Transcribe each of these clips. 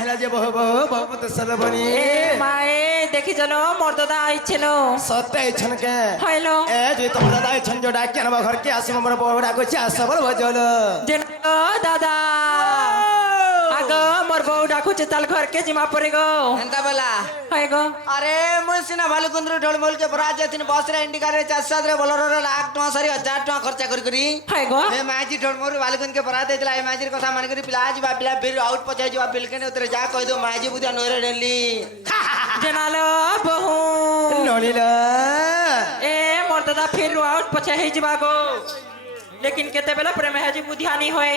হেলা যে বহু বহু বহুত সলবনি মায়ে দেখি জানো মোর দাদা আইছিল সত্য আইছন কে হইলো এ যে তোমার দাদা আইছন যে ডাকি আনবা ঘর কে আসি মোর বউ ডাকছি আসবর বজল যেন দাদা আগো মোর বউ ডাকুছে তাল ঘর কে জিমা পড়ে গো এন্তা বেলা হয় গো আরে মুই সিনা ভালুকুন্দ্র ঢোলমোল কে ভরা যেতিন বস রে ইন্ডিকারে 400 রে বলর রে লাখ টাকা সারি 1000 টাকা খরচা করি করি হয় গো ଏ ମାଝି ଢୋଳମୁରୁ ବାଲୁକୁନି କେ ଭରା ଦେଇଥିଲା ଏ ମାଝିର କଥା ମାନିକରି ପିଲା ଯିବା ପିଲା ବିଲ ଆଉଟ୍ ପଚାଇ ଯିବା ବିଲକେନେ ଉତରେ ଯା କହିଦଉ ମାଝି ବୁଝା ନଇରେ ଡେଲି ଜନାଲୋ ବହୁ ননিল ए मोर दादा फिर आउट पछे हे जिबा गो लेकिन केते बेला प्रेम है जी बुधियानी होय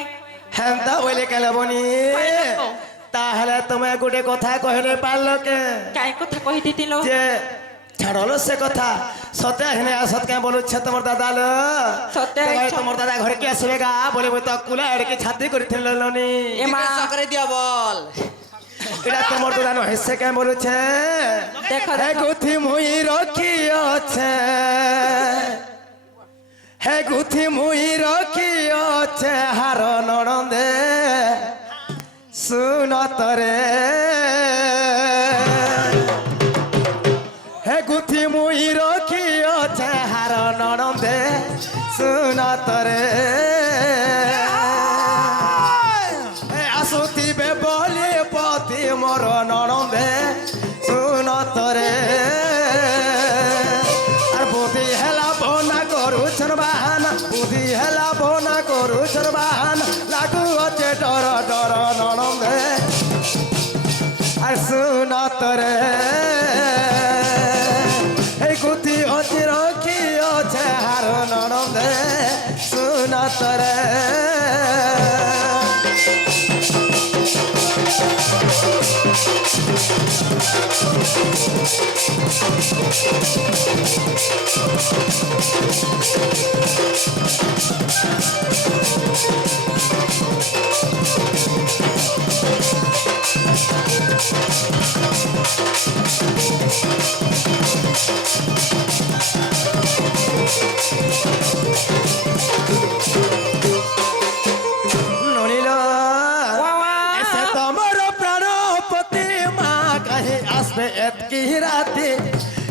হেমতা বলে কেলবনি তাহলে তুমি গোটে কথা কহিলে পারল কে কাই কথা কই দিতিলো যে ছাড়লো সে কথা সতে হেনে আসত কে বলুছে তোমার দাদা লো সতে তোমার দাদা ঘরে কি আসবে গা বলে তো কুলা এড়কে ছাতি করিছিল লনি এ মা করে দিয়া বল এটা তোমার দাদা নয় সে কে বলুছে দেখো হে গুথি মুই রখি আছে হে গুথি মুই রখি আছে হার নড়ন্দে শুনতরে হে গুথি মুই রখি আছে হার নড়ন্দে শুনতরে আসুতিবে বলি পতি মোর নড়ন্দে শুনতরে আর বুদ্ধি হেলা বনা করুছন বাহানা বুদ্ধি হেলা বনা করুছন বাহানা লাগু আছে ডর ডর নড়ন্দে আর শুনতরে এই গুতি অতি রখি আছে হার নড়ন্দে শুনতরে ননিল এসে তোমার প্রাণপতি মা কাহি আসবে এতকি রাতে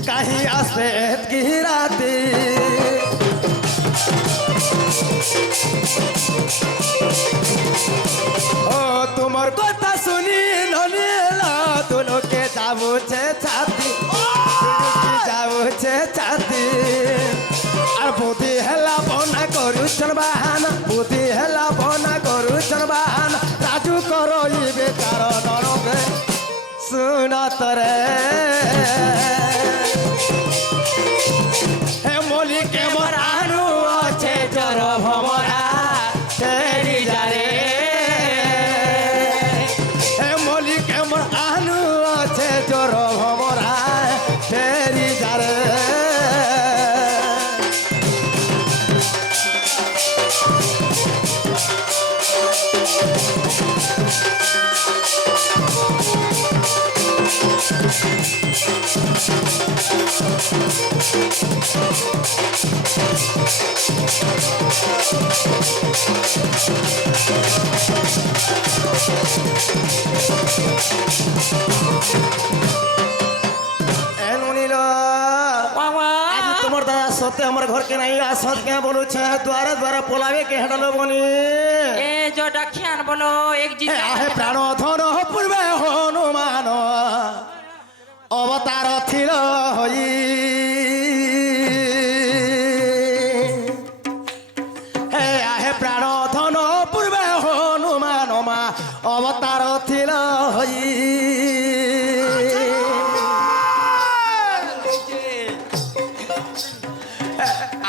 কাহি আসবে এতকি রাতে ও তোমার কথা শুনি ননিল তুলোকে যাবছে ছাতি যাবছে ছাতি আর বুদ্ধি হেলা বনা করুছন বাহানা বুদ্ধি হেলা বনা করুছন বাহানা রাজু করইবে কারণ নরবে শুনতরে হে মলিকে মরানু আছে জর ভমরা তেরি যারে হে মলিকে মরানু আছে জর ভমরা তেরি যারে তোমার দাদা সত্যি আমার ঘর কে নাই আসত কে বলুছে দ্বারা দ্বারা পোলাবে কে হেডালো বনি ए जो डखियान बोलो एक जी আহে প্রাণ ধন পূর্বে হনুমান অবতার থিল হই হে আহে প্রাণ ধন পূর্বে হনুমান মা অবতার থিল হই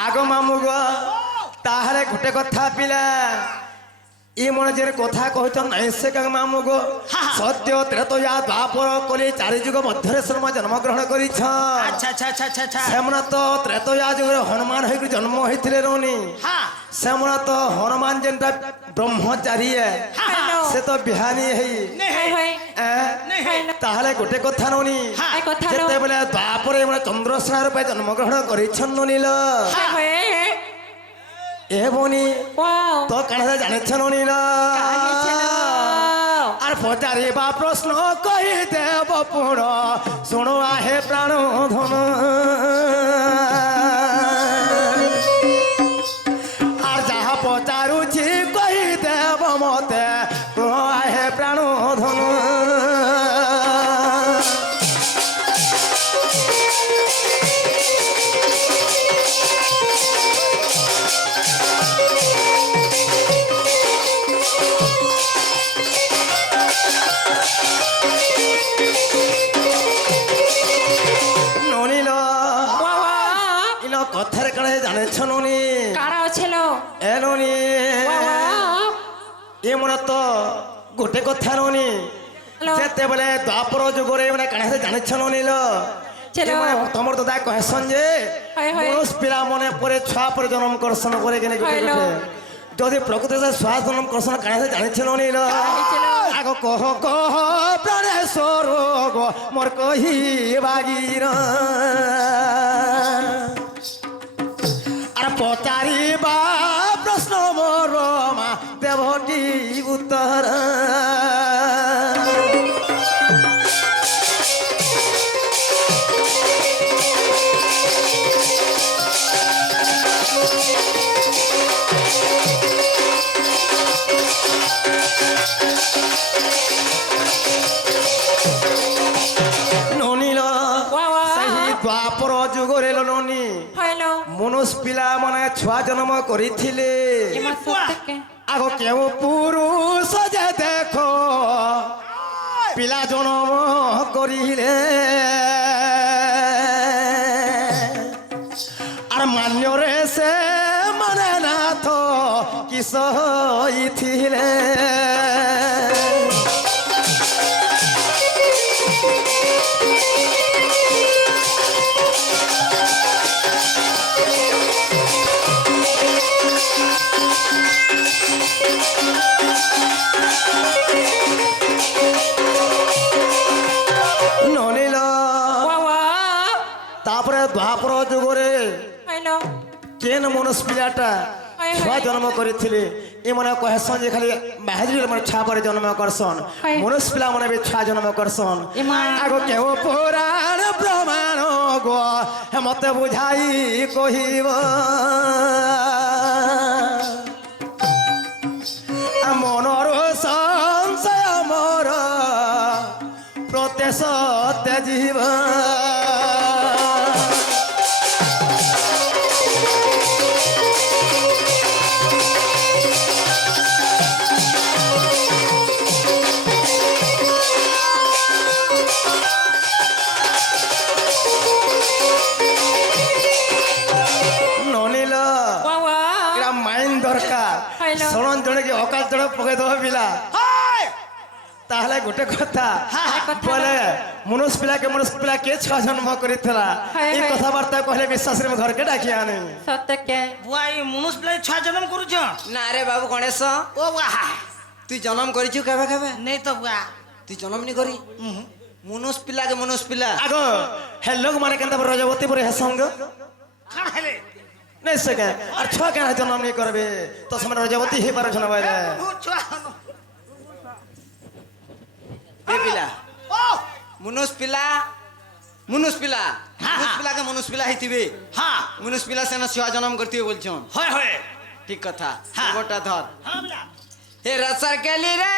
আগ মামু গো তাহলে গোটে কথা পিলা ই মনে যে কথা কହୁଛন সে কাং মামু গো সত্য ত্রেতয়া দ্বাপর কলি চারি যুগ মধ্যে শ্রম জন্মগ্রহণ করিছ আচ্ছা আচ্ছা আচ্ছা আচ্ছা আচ্ছা সেমন তো ত্রেতয়া যুগরে হনুমান হয়ে জন্ম হয়েছিল রনি সেমন তো হনুমান যেটা ব্রহ্মচারী সে তো বিহানী হই তাহলে গোটে কথা ননি যেতবেলে দ্বাপরে মানে চন্দ্রসেনা রূপে জন্মগ্রহণ করিছন ননিল এ বনি তো কানে জানেছ ননিল আর আর পচারিবা প্রশ্ন কহি দেব পুর শুণু আহে প্রাণ ধন আর যাহা পচারুছি কহি দেব মতে কুহ আহে প্রাণ ধন ননিল বাবা ইলো কথার কানে জানেছ ননি কারা ছিল এ ননি বাবা এ মনে তো গোটে কথা ননি হ্যালো যেতেবেলে দ্বাপর যুগরে মানে কানে জানেছ ননিল ছিল তোমার দাদা কহেছন যে হয়, হয়। মানুষ পিলা মনে পরে ছুয়া পরে জন্ম করছন করে কিনে গোটে হইলো। গোটে যদি প্রকৃতি ছুয়া জন্ম করছন কানে জানিছ ননিল হইছিল। আগ কহ কহ প্রাণেশ্বর গো মোর কহি বাগির আর পচারিবা প্রশ্ন মোর মা দেবটি উত্তর ননিল বাবা সেই দ্বাপর যুগরে ননি হইলো মনুষ পিলা মানে ছুয়া জন্ম করিছিলে ইমা সত্যকে আগ কেউ পুরুষ যে দেখো পিলা জন্ম করিলে আর মান্যরে সে মানে না তো কিস হইছিলে ননিল বাবা তারপরে দ্বাপর যুগরে হইলো কেন মনুষ পিলাটা হয়, হয়। ছুয়া জন্ম করেছিলে এ মনে কহেছন যে খালি মাহাজির মানে ছুয়া পরে জন্ম করছন হয়। মনুষ পিলা মনে বি ছুয়া জন্ম করছন এমা আগ কেউ পুরাণ প্রমাণ গো মতে বুঝাই কহিব মনর সংশয় মর প্রত্যেশ জীব ননিল বাবা এরা মাইন দরকার হইলো। শরণ জনে কি অকাল জনে পকাই দেবো পিলা তাহলে গোটে কথা কথা বলে মনুষ্য পিলা কে ছুয়া জন্ম করিଥିଲା হয়, এই হয়। কথাবার্তা কহিলে বিশ্বাসের ঘরকে ডাকি আনে সত্যকে বুয়া এই মনুষ প্লাই ছুয়া জন্ম করুছ না রে বাবু গণেশ ও বুয়া তুই জন্ম করিছু কেবে কেবে নেই তো বুয়া তুই জন্ম নি করি মনুষ পিলাকে মনুষ পিলা আগ হে লোক মানে কেন রজবতী পরে হে সঙ্গ কার হেলে নেই সকে আর ছুয়া কেন জন্ম নি করবে তো সময় রজবতী হে পারে শোনা বাইরে ও ছুয়া এ পিলা ও মনুষ পিলা মনুষ পিলাকে মনুষ পিলা হইতিবে হ্যাঁ মনুষ পিলা সেনা ছুয়া জন্ম করতে বলছন হয় হয় ঠিক কথা হ্যাঁ। গোটা ধর হ্যাঁ বুয়া হে রসার কেলি রে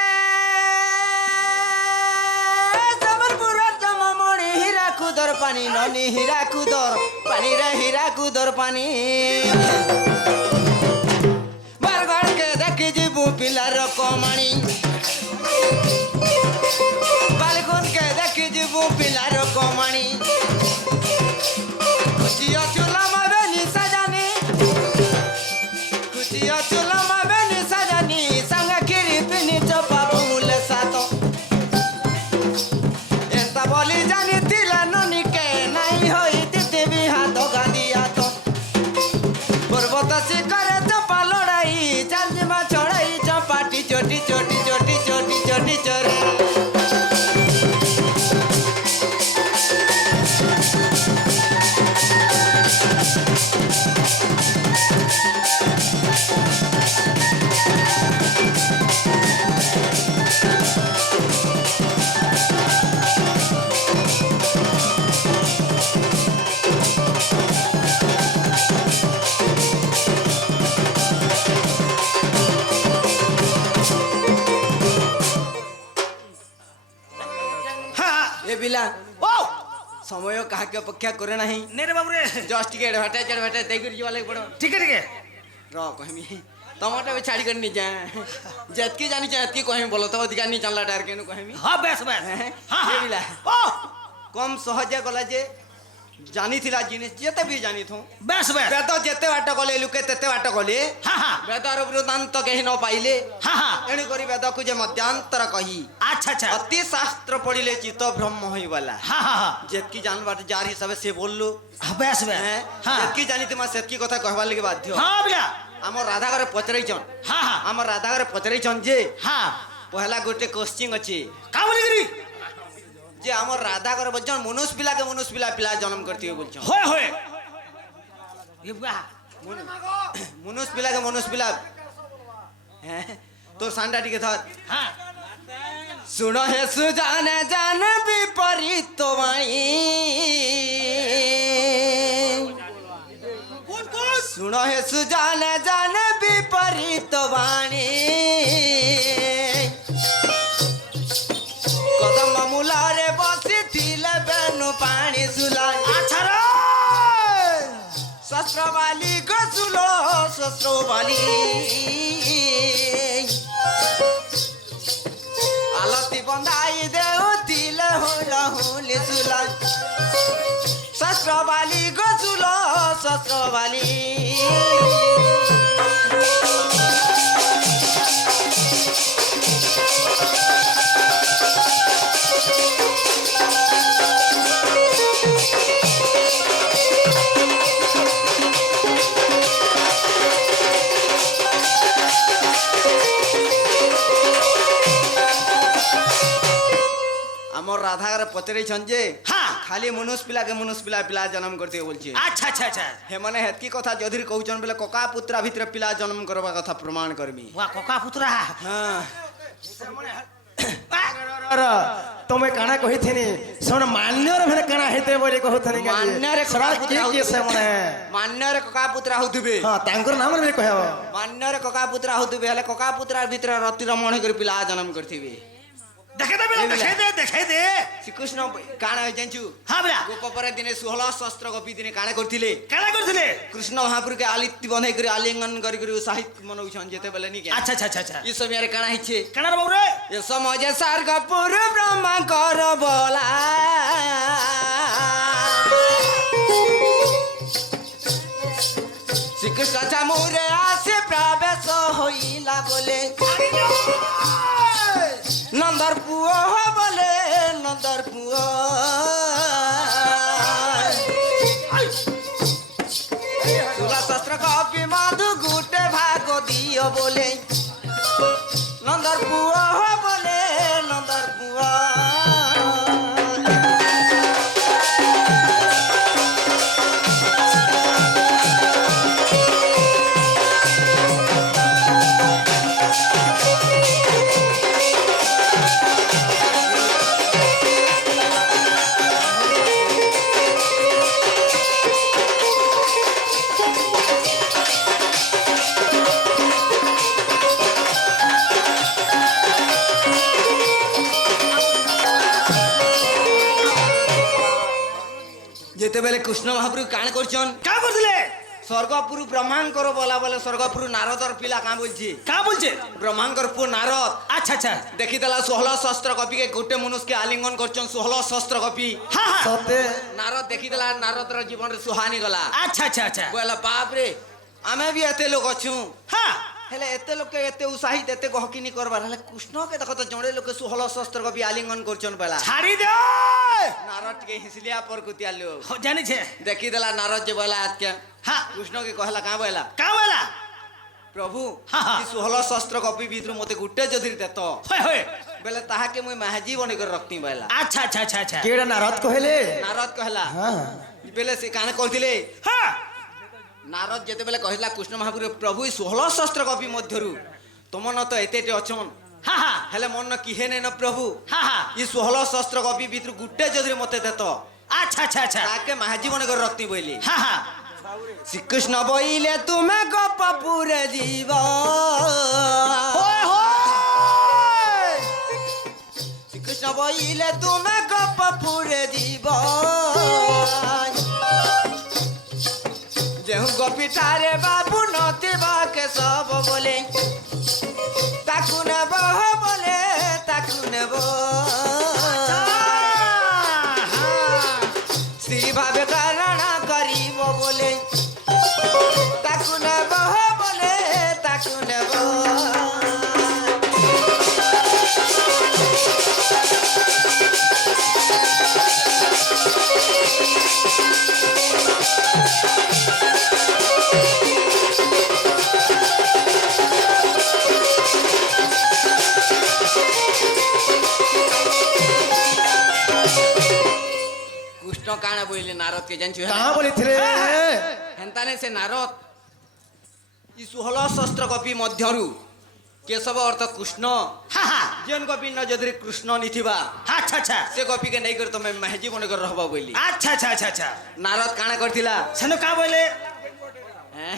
জবরপুরের জমমণি হীরা কুদর পানি ননি হীরা কুদর পানি রে হীরা কুদর পানি বারগড়কে দেখি ଯିବୁ ପିଲାର କମାଣି ବାଲକୋନକେ ଦେଖି ଯିବୁ ପିଲାର କମାଣି କୁଚିଅ ଚୁଲା ମାବେ ନିଶା ଜାନି କୁଚିଅ ଚୁଲା ମାବେ ନିଶା ଜାନି ସାଙ୍ଗ ଖିରି ପିନି ଚପା ବୁଲେ ସାତ ଏନ୍ତା ବୋଲି ଜାଣିଥିଲା ନନିକେ ନାଇଁ ହୋଇ ତିତିବି ହାତ ଗାନ୍ଧି ହାତ ପର୍ବତ ଶିଖରେ ଚପା ଲড়াই ଚାଲିବା ଚଢାଇ ଚପାଟି ଚୋଟି ଚୋଟି ଚୋଟି ଚୋଟି ଚୋଟି ଚୋର ए बिला ओ समय काहे अपेक्षा करे नहीं ने रे बाबू रे जस्ट टिके एडभार्टाइज देख कर जीवा लगे पड़ो ठीक है र कहमी टमाटर भी छाड़ी कर नहीं जा जतकी जानी चाहे जतकी कहमी बोलो तो अधिकार नहीं चलला डार केनु कहमी हाँ बस बस हाँ ए हाँ बिला ओ कम सहजे गला जे जानी थिला जिनिस जेते भी जानी थो बस बस बेद जेते बाट गले लुके तेते बाट गले हाँ हाँ बेदर वृत्तांत कहि न पाइले हाँ हाँ एणु करी वेद को जे मध्यांतर कही अच्छा अच्छा अति शास्त्र पढ़िले चित्त ब्रह्म होई वाला हाँ हाँ हाँ जेतकी जान बाट जार हिसाब से बोललो हाँ बस बस हाँ जेतकी जानी तुम सेतकी कथा कहबा लगे बाध्य हाँ बिला आम राधा घर पचरैछन हाँ हाँ आम राधा घर पचरैछन जे हाँ पहला गोटे कोश्चिन अछि का बोली करी जे आम राधा घर बचन मनुष्य पिला के मनुष्य पिला जन्म करती है बोलछन होए होए ये बुआ मनुष्य पिला के मनुष्य पिला तो सांडा टिके थर हाँ सुनो हे सुजाने जान विपरीत वाणी सुनो हे सुजाने जान विपरीत वाणी कदम मुलारे बसी थिले बेनु पानी सुलाई अच्छा रे शस्त्र वाली गसुलो शस्त्र वाली आलती बंदाई देउ थिले होला होले सुलाई शस्त्र वाली गसुलो शस्त्र वाली आमर राधा घर पचरे जे हाँ खाली मनुष्य पिला पिला जन्म करते बोलछे अच्छा अच्छा अच्छा हे माने हेतकी कथा जधिर कहउछन बेले कका पुत्रा भितर पिला जन्म करबा कथा प्रमाण करमी वाह कोका पुत्रा हां तुम्हें काना कही थी सुन मान्य रे काना हेते बोली कहथनी मान्य रे सरा के के से मने मान्य रे कका पुत्रा होतबे हां तांकर नाम रे कहब मान्य रे कका पुत्रा होतबे हले कका पुत्रा भितर रति रमण कर पिला जन्म करथिबे देखे दे श्री कृष्ण काना होय जानछु हाँ बिला गोप पर दिने 16 शस्त्र गोपी दिने काना करथिले काला करथिले कृष्ण महापुर के आलित्य बंधै करी आलिंगन करी करी साहित्य मनौछन जेते बेले नी के अच्छा अच्छा अच्छा अच्छा ई सब यार काना हिचे काना रे बाबू रे ये समझे स्वर्गपुर ब्रह्मा कर बोला श्री कृष्ण चामुरे आसे प्रवेश होइला बोले नंदर पुओ हो बोले नंदर पुओ सुला शस्त्र कपि मधु गुटे भाग दियो बोले नंदर पुओ हो बोले नंदर पुओ जेते बेले कृष्ण महाप्रभु काण करछन का करथिले स्वर्गपुर ब्रह्मांकर बोला बोले स्वर्गपुर नारदर पिला का बोलछि का बोलछे ब्रह्मांकर पु नारद अच्छा अच्छा देखी देला 16 शस्त्र कपि के गोटे मनुष्य के आलिंगन करछन 16 शस्त्र कपि हाँ हाँ सते नारद देखी देला नारदर जीवन रे सुहानी गला अच्छा अच्छा अच्छा बोला बाप रे आमे भी एते लोग अछु हाँ हेले एते लोग के एते उत्साहित एते गहकिनी करबार हेले कृष्ण के देखो तो जड़े लोग के 16 शस्त्र कपि आलिंगन करछन बेला छाड़ी दे नारद के हिसलिया पर कुतिया लो हो जानी छे देखी देला नारद जे बोला हाथ के हाँ कृष्ण के कहला का बोला का बोला प्रभु हाँ, हाँ। ई 16 शस्त्र कपि भीतर मते गुटे जदिर देतो होए होए बेले ताहा के मुई महाजी बने कर रखती बेला अच्छा अच्छा अच्छा अच्छा केड़ा नारद कहले नारद कहला हां बेले से काने कहथिले हाँ नारद जेते बेले कहला कृष्ण महापुर प्रभु ई 16 शस्त्र कपि मध्यरु तुम न तो एतेटे अछन हाँ हाँ हेले मन न किहे ने न प्रभु हाँ हाँ ई 16 शस्त्र कपि भीतर गुटे जदिर मते देतो अच्छा अच्छा अच्छा ताके महाजी बने कर रखती बोली हाँ हाँ श्री कृष्ण बोइले तुमे गोपपुर जीवा होए होए কৃষ্ণ বইলে তুমি গপ ফুরে দিব যে গোপীটারে বাবু নথিবা কেশব বলে তাকু নেব বলে তাকু নেব স্ত্রী ভাবে ধারণা করিব বলে তাকু নেব বলে তাকু নেব কৃষ্ণ কাଣା বইলে নারদ কে জানছো कहाँ बोली थे হেন্তানে সে নারদ ই 16 শস্ত্র কপি মধ্যরু কেশব অর্থ কৃষ্ণ যেন কপি ন যদি কৃষ্ণ নিথিবা আচ্ছা আচ্ছা সে কপি কে নেই করে তুমি মেহজি মনে করে রহবা বইলি আচ্ছা আচ্ছা আচ্ছা আচ্ছা নারদ কাଣା করতিলা সেন কা বলে হ্যাঁ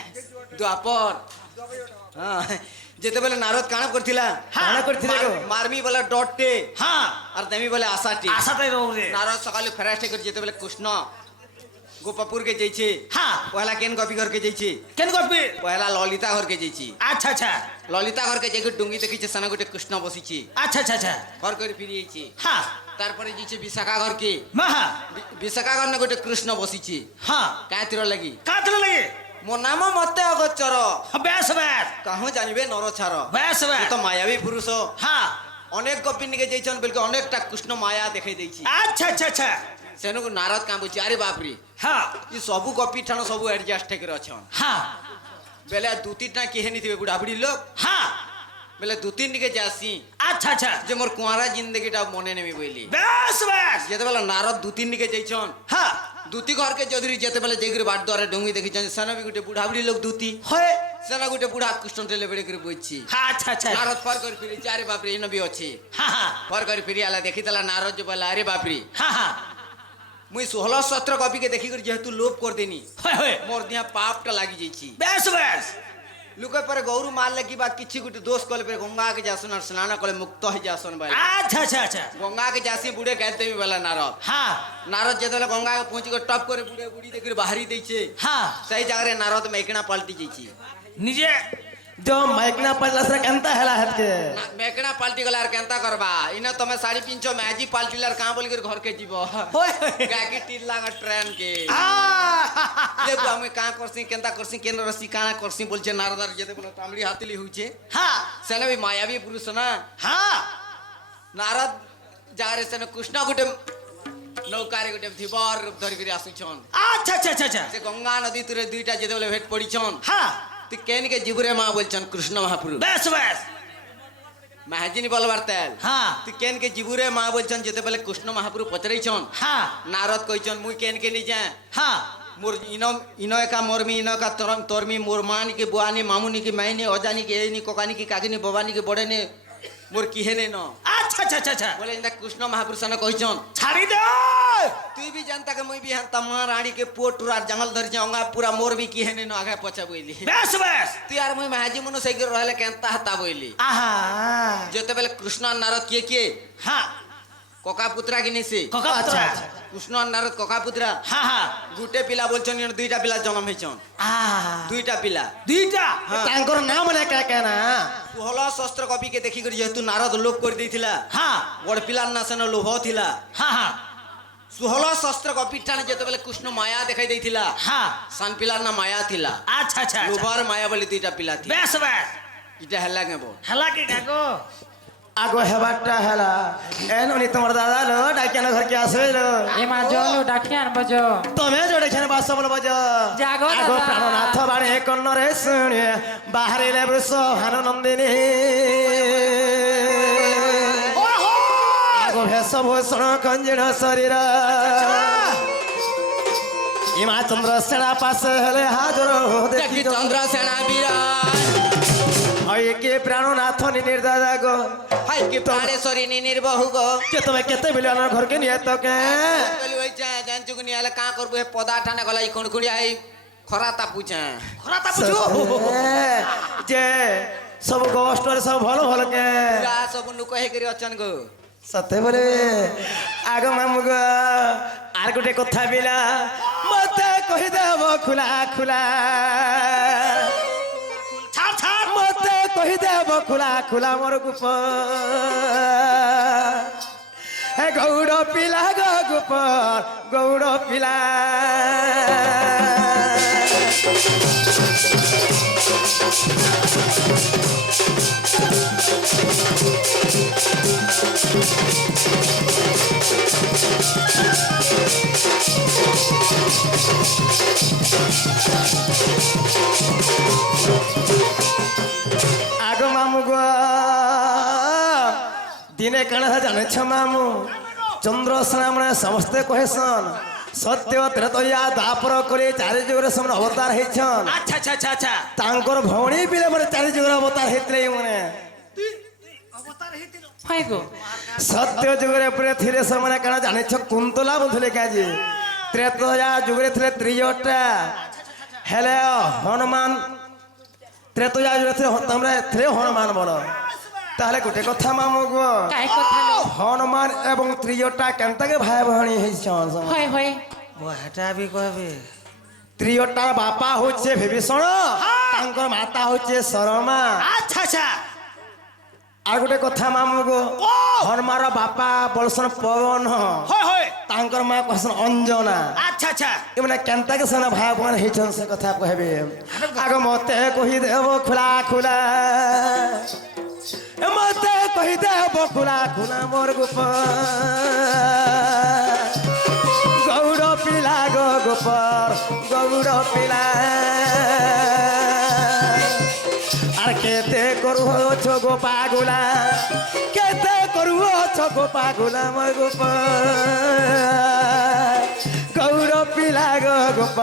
দ্বাপর হ্যাঁ যেতেবেলে নারদ কাଣା করতিলা কাଣା করতিলে গো? মারমি বলে ডটে হ্যাঁ আর দেমি বলে আশাটি আশাটাই রৌরে নারদ সকালে ফেরাস্টে করে যেতেবেলে কৃষ্ণ গোপাপুর কে যাইছে হ্যাঁ পহলা কেন কপি ঘর কে যাইছে কেন করবি পহলা ললিতা ঘর কে যাইছে আচ্ছা আচ্ছা ললিতা ঘর কে যাই ডুঙ্গি দেখিছে সানা গোটে কৃষ্ণ বসিছে আচ্ছা আচ্ছা আচ্ছা ঘর করে ফিরে যাইছে হ্যাঁ তারপরে যাইছে বিশাখা ঘর কে মাহা বিশাখা ঘর না গোটে কৃষ্ণ বসিছে হ্যাঁ কাঁতির লাগি কাতলে লাগে মো নাম মতে অগোচর বেশ বেশ কাহু জানিবে নর ছাড় বেশ এ বেশ তো মায়াবী পুরুষ হ্যাঁ অনেক গোপী নিকে যাইছন বলকে অনেকটা কৃষ্ণ মায়া দেখাই দেইছি আচ্ছা আচ্ছা আচ্ছা সেনুকু নারদ কাঁ বুঝি আরে বাপরে হ্যাঁ ই সবু গোপী ঠানো সবু এডজাস্ট করে অছন হ্যাঁ বেলে দু তিনটা কেহে নিথিবে বুড়া বুড়ি লোক হ্যাঁ বেলে দু তিন দিকে যাসি আচ্ছা আচ্ছা যে মোর কুয়ারা জিন্দগিটা মনে নেমি বইলি বেশ বেশ যেতেবেলে নারদ দু তিন দিকে যাইছন হ্যাঁ দুতি ঘরকে যদি যেতেবেলে যেগিরি বাট দ্বারে ডঙ্গি দেখিছন সেনা বি গুটে বুড়া বুড়ি লোক দুতি হয় সেনা গুটে বুড়া কৃষ্ণ টেলে বেড়ে করে বইছি হ্যাঁ আচ্ছা আচ্ছা নারদ ফর করে ফিরি আরে বাপরে এই নবী আছে হ্যাঁ হ্যাঁ ফর করে ফিরি আলা দেখিতলা নারদ যে বলে আরে বাপরে হ্যাঁ হ্যাঁ মুই 16 17 কপিকে দেখি করে যেহেতু লোভ করে দেনি হয় হয় মোর দিয়া পাপটা লাগি যাইছি বেশ বেশ লুকে পরে গৌরু মারলে কি বা কিছু গুটি দোষ কলে পরে গঙ্গা के जासन और स्नान कले मुक्त हो जासन भाई আচ্ছা আচ্ছা আচ্ছা गंगा के जासी बुढ़े कहते भी वाला नारद হ্যাঁ नारद जेतले गंगा के पहुंच के टप करे बुढ़े बुढ़ी देखि बाहरी दैछे হ্যাঁ सही जगह रे नारद मेकना पलटी जाइछी নিজে जो माइक ना पड़ला से कंता हेला हट के मेकना पलटी गला केंता करबा इने तमे साड़ी पिंचो मैजी पलटीलार का बोल के घर के जीवो হয় गाकी टीला का ट्रेन के আ ले हमें का करसी केंता करसी केन रसी काना करसी बोलछे नारद जेते बोले तामड़ी हाथली होइछे হ্যাঁ सेने भी मायावी पुरुष ना হ্যাঁ नारद जारे सेने कृष्ण गुटे नौकारे गुटे थिबर रूप धरि फिर आसुछन আচ্ছা আচ্ছা আচ্ছা আচ্ছা से गंगा नदी तुरे दुईटा जेते बोले भेट पड़िछन হ্যাঁ तु केन के जीवरे मां बोलछन कृष्ण महाप्रभु বেশ বেশ महाजिनी बोलबार तेल হ্যাঁ तु केन के जीवरे मां बोलछन जेते बोले कृष्ण महाप्रभु पचरैछन হ্যাঁ नारद कहिछन मुई केन के नि जा হ্যাঁ मोर इनो का मोरमी इनो का तोरमी मोर मानी के बुआनी मामुनी की मैनी अजानी के एनी कोकानी की कागिनी बबानी के बड़े ने मोर किहेने न আচ্ছা আচ্ছা আচ্ছা আচ্ছা बोले इंदा कृष्ण महापुरुष ने कहिछन ছাড়ি দে तू भी जानता के मुई भी हन तमा रानी के पोटुरा जंगल धर जाऊंगा पूरा मोर भी किहेने न आगे पछा बोइली বেশ বেশ तू यार मुई महाजी मनु सही कर रहले केंता हता बोइली আহা जेते बेले कृष्ण और नारद के হ্যাঁ कोका पुत्रा की निसे কোকা আচ্ছা আচ্ছা कृष्ण और नारद कोका पुत्रा হ্যাঁ হ্যাঁ गुटे पिला बोलछन इन दुईटा पिला जन्म हेछन আহা दुईटा पिला দুইটা तांकर नाम ने क्या कहना 16 शस्त्र कपि के देखि कर जेतु नारद लोभ कर देथिला হ্যাঁ बड़ पिला ना सेन लोभ थिला হ্যাঁ হ্যাঁ 16 शस्त्र कपि ठाने जेते बेले कृष्ण माया देखाई देथिला হ্যাঁ सान पिला ना माया थिला আচ্ছা আচ্ছা আচ্ছা लोभार माया बोली दुईटा पिला थी বেশ বেশ इटा हल्ला के बोल হেলা কি কাকো आगो हेबाटा हेला एन उनी तमर दादा लो डाकिया घर के आसवे लो এমা জলো ডাকিয়ান বজো तमे जोड़े छन बास बोल बज जागो आगो दादा। प्राणनाथ बाणे कन्न रे सुने बाहरे ले वृष भानुनंदिनी आगो भेष भूषण कंजन शरीर हिमा चंद्र सेना पास हेले हाजर देखि देखि चंद्र सेना विराट हई के प्राणनाथ निर्दादा गो हाय के प्राणेश्वरी नि निर्बहु गो के तमे केते बिलियन घर के नियत के बोली होई जा जान चुगनी आले का करबो हे पदा ठाने गला ई कोन कुड़िया आई खरा ता पूछे খরাতা বুঝো जे सब गोष्ठ सब भलो भलो के पूरा सब नुक हे करी अचन गो সতে বলে আগ মামু গো আর গোটে কথা বিলা মতে কহিদেব খোলা খোলা ছাড় ছাড় মতে কহিদেব খোলা খোলা মোর গুপ হে গৌড় পিলা গো গুপ গৌড় পিলা আগ মামু গো দিনে কাଣା জানেছ মামু চন্দ্র শ্রামণে সমস্তে কহেছন সত্য ত্রেতয়া দ্বাপর করে চারি যুগরে ସେମାନେ অবতার ହେଇଛন আচ্ছা আচ্ছা আচ্ছা আচ্ছা তাঙ্কর ভଉଣୀ বিলে মানে চারি যুগরে অবতার ହେଇଥିଲେ মানে অবতার হইছিল হয় গো সত্য যুগরে উপরে থিলে ସେମାନେ কাଣା জানেছ কুন্তলা বধুলে কাজে ত্রেতয়া যুগরে থিলে ত্রিজটা হেলে হনুমান ত্রেতয়া যুগরে থিলে তোমরা থিলে হনুমান বল তাহলে গোটে কথা মামু গো কাই কথা লো হনুমান এবং ত্রিজটা কেনতাকে ভাই ভଉଣୀ ହେଇଛন হয় হয় হেটা বি কহবে ত্রিজটার বাপা হচ্ছে বিভীষণ তাঙ্কর মাতা হচ্ছে শর্মা আচ্ছা আচ্ছা আর গোটে কথা মামু গো ও হনুমার বাপা বলসন পবন হয় হয় তাঙ্কর মা কহসন অঞ্জনা আচ্ছা আচ্ছা এমনে কেনতাকে সেনা ভাই ভଉଣୀ ହେଇଛন সে কথা কহবে আগ মতে কহি দেব খোলা খোলা মতে কহি দেব খোলা খোলা মোর গুপ গৌড় পিলা গো গোপর গৌড় পিলা আর কেতে করুছ গো পাগুলা কেতে করুছ গো পাগুলা মোর গোপ গৌড় পিলা গো গোপ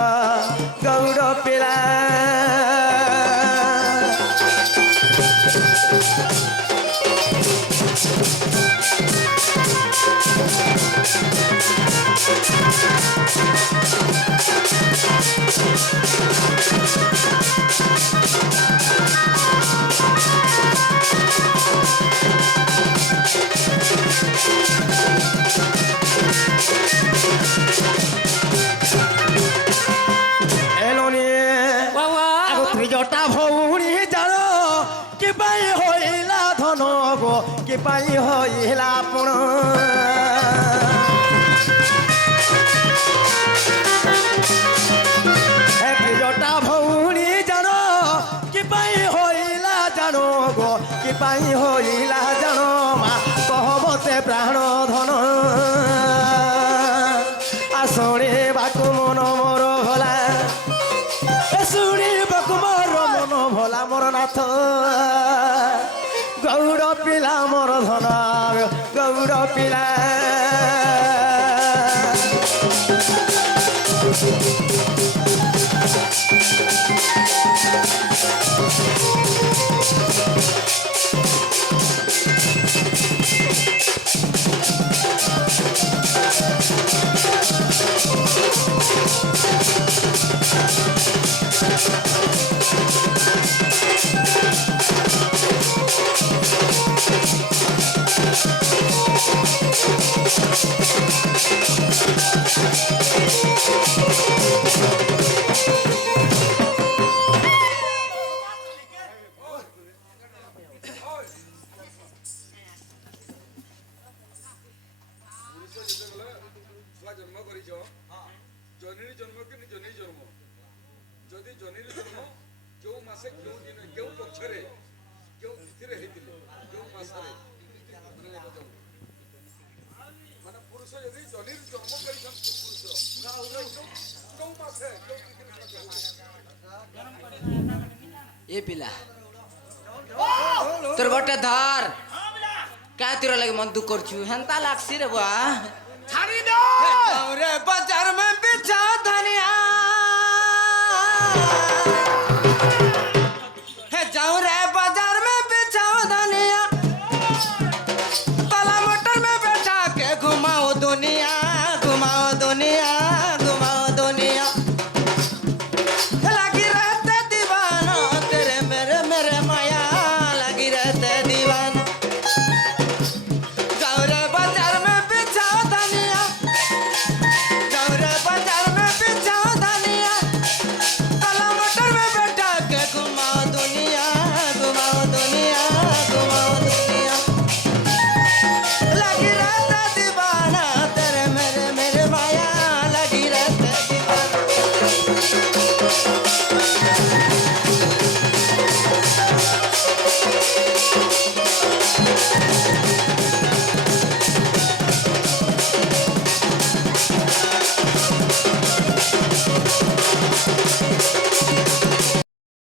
গৌড় পিলা এলোনি বাবা আগো ত্রিজটা ভৌণী জান কি পাই হইলা ধন গো কি পাই হইলা পুণ ত্রিজটা ভৌণী জান কি পাই হইলা জান গো কি পাই হইলা জান মা কহবতে প্রাণ ধন আসুণিবাকু মন মোর ভোলা শুଣିବାକୁ ମୋର ମନ ଭୋଲା ମୋର ନାଥ ଗୌଡ଼ ପିଲା ମୋର ଧନ ଗୌଡ଼ ପିଲା ଛୁଆ ଜନ୍ମ କରିଛ ଜନନୀ ଜନ୍ମ କି ଜନନୀ ଜନ୍ମ ଯଦି ଜନନୀ ଜନ୍ମ କେଉଁ ମାସେ କେଉଁ ଦିନ କେଉଁ ପକ୍ଷରେ କେଉଁ ତିଥିରେ ହେଇଥିଲେ କେଉଁ ମାସରେ ମାନେ ପୁରୁଷ ଯଦି ଜନନୀ ଜନ୍ମ କରିଛନ୍ତି ପୁରୁଷ କେଉଁ ମାସେ କେଉଁ ତିଥିରେ এ পিলা তোর বটে ধর কা তোর লাগে মন দুঃখ করছু হেনতা লাগছি রে বুয়া ছাড়ি দাও রে বাজার মে বেচা ধনিয়া হে যাও রে বাজার মে বেচাও ধনিয়া তালা মটর মে बैठा के घुमाओ दुनिया